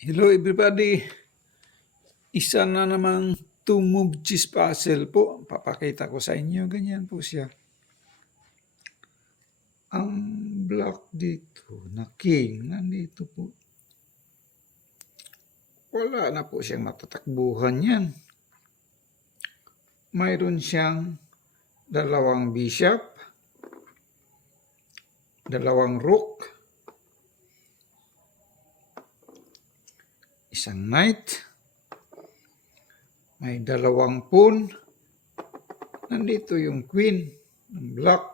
Hello everybody, isa na namang two-move cheese puzzle po. Papakita ko sa inyo, ganyan po siya. Ang block dito na king, nandito po. Wala na po siyang matatakbuhan yan. Mayroon siyang dalawang bishop, dalawang rook, isang knight, may dalawang pawn, nandito yung queen ng black,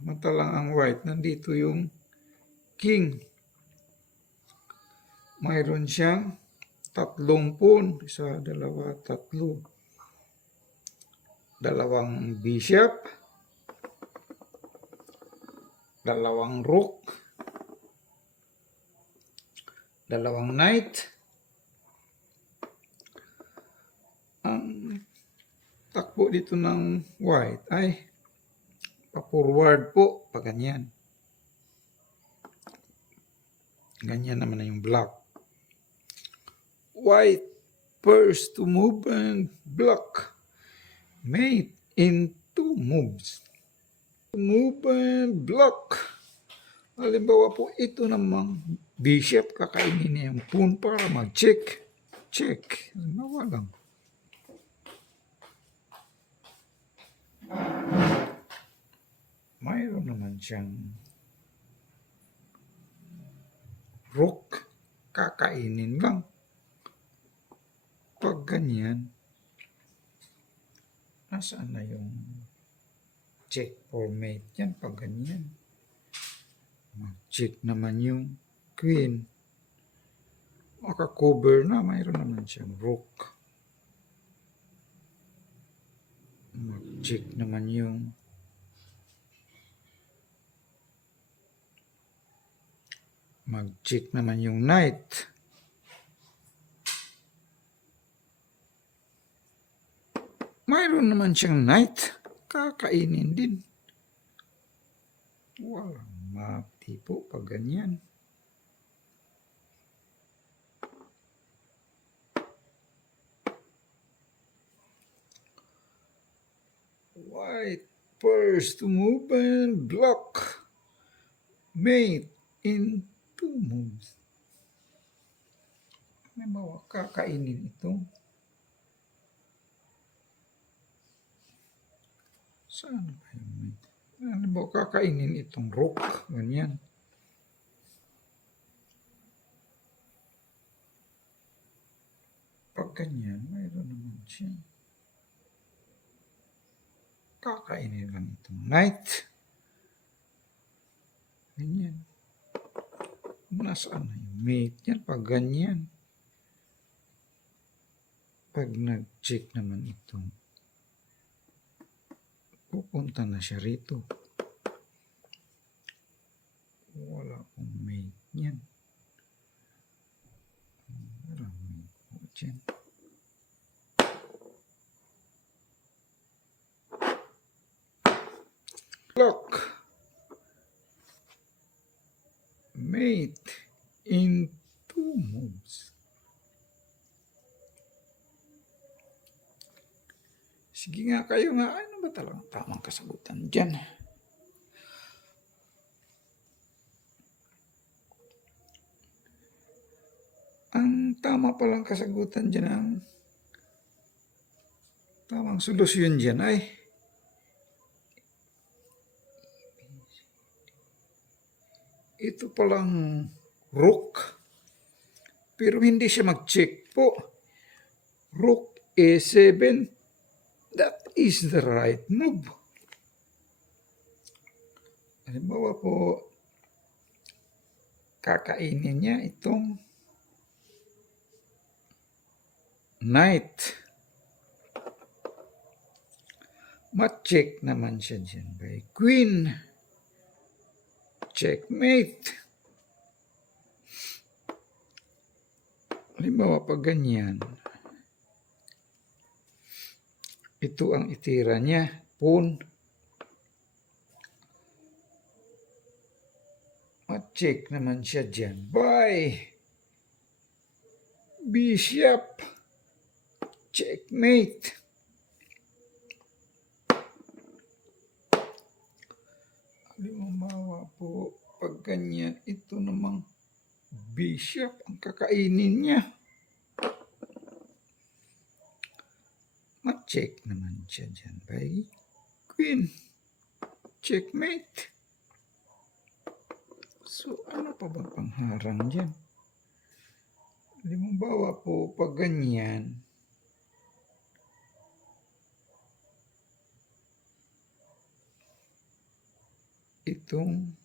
matalang ang white, nandito yung king. Mayroon siyang tatlong pawn, isa, dalawa, tatlo, dalawang bishop, dalawang rook, dalawang knight. Ang takbo dito ng white ay pa-forward po, pa ganyan. Ganyan naman na yung black. White first to move and black mate in two moves. Move and block. Halimbawa po, ito namang bishop, kakainin niya yung pawn para mag-check. Check. Halimbawa lang. Mayroon naman siyang rook, kakainin lang. Pag ganyan, nasaan na yung check or mate yan? Pag ganyan, mag-check naman yung queen. Maka-cover na, mayroon naman siyang rook. Mag-check naman yung knight. Mayroon naman siyang knight, kakainin din. Walang mati po pag ganyan. White first to move and block mate in two moves. May bawa kakainin ito. Saan ba yung mate? Ano ba kakainin itong rook? Ganyan. Pag ganyan, mayroon naman siya. Kakainin lang itong knight. Ganyan. Nasaan na yung mate yan? Pag ganyan. Pag nag-check naman itong, pupunta na siya rito. Wala akong mate yan. Wala mate po dyan. Block mate in two moves. Sige nga kayo nga, ano ba talagang tamang kasagutan dyan? Ang tama palang kasagutan dyan, ang tamang solusyon dyan ay ito palang rook, pero hindi siya mag-check po. Rook A7, that is the right move. Halimbawa po, kakainin niya itong knight. Ma-check naman siya dyan by queen. Checkmate. Halimbawa pag ganyan, ito ang itira niya, pawn. Ma-check naman siya dyan by Bishop. Checkmate. Halimbawa po, pag ganyan, ito namang bishop ang kakainin niya. Ma-check naman siya dyan by queen. Checkmate. So, ano pa ba pangharang dyan? Halimbawa po, pag ganyan, itong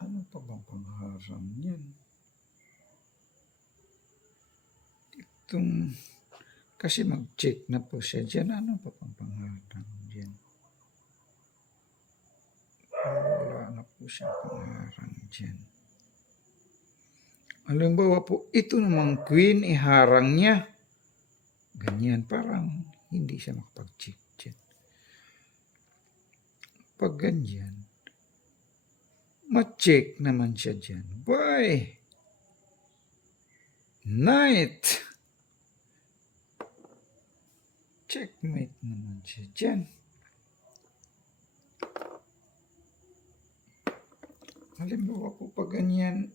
ano pa bang pangharang yan? Itong kasi mag-check na po siya dyan. Ano pa pang pangharang dyan? Wala na po siya pangharang dyan. Halimbawa po, ito namang queen, iharang niya. Ganyan, parang hindi siya makapag-check dyan. Pag ganyan, ma-check naman siya dyan by knight. Checkmate naman siya dyan. Halimbawa po pag ganyan,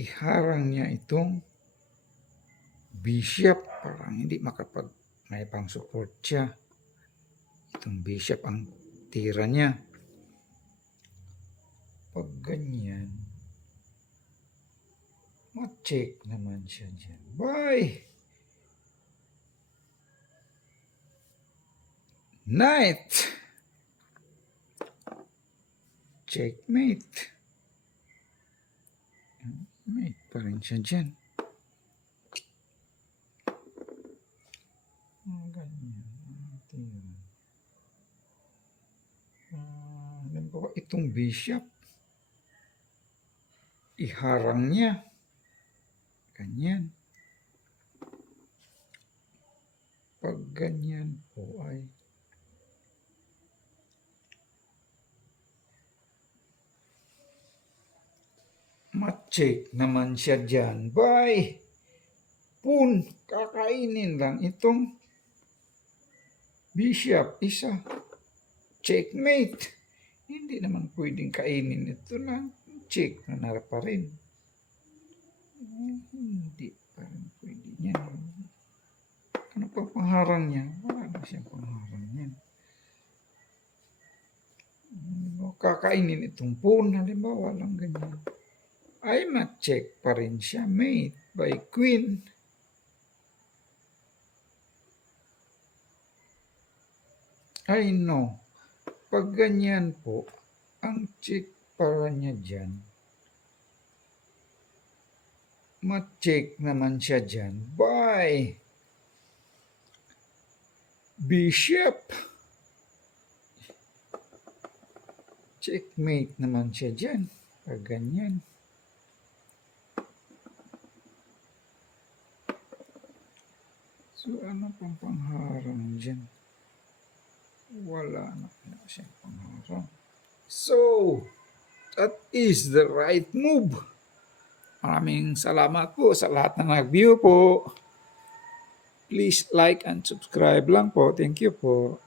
iharang niya itong bishop. Parang hindi may pang support siya. Itong bishop ang tira niya. Pag ganyan, ma-check naman siya dyan by knight. Checkmate. Mate pa rin siya dyan. Ganyan. Halimbawa, itong bishop, iharang niya. Ganyan. Pag ganyan po ay ma-check naman siya dyan by pawn. Kakainin lang itong bishop. Isa. Checkmate. Hindi naman pwedeng kainin ito lang. Check na pa rin. Hindi pa rin pwede niyan. Ano pa pangharang niya? Wala na siyang pangharang niyan. Kakainin itong pawn. Halimbawa lang ganyan. Ay ma-check pa rin siya mate by queen. Ay no. Pag ganyan po, ang check para niya dyan, ma-check naman siya dyan by bishop. Checkmate naman siya dyan. Pag ganyan. So, ano pang pangharang dyan? Wala na siyang pangharang. So, that is the right move. Maraming salamat po sa lahat ng nag-view po. Please like and subscribe lang po. Thank you po.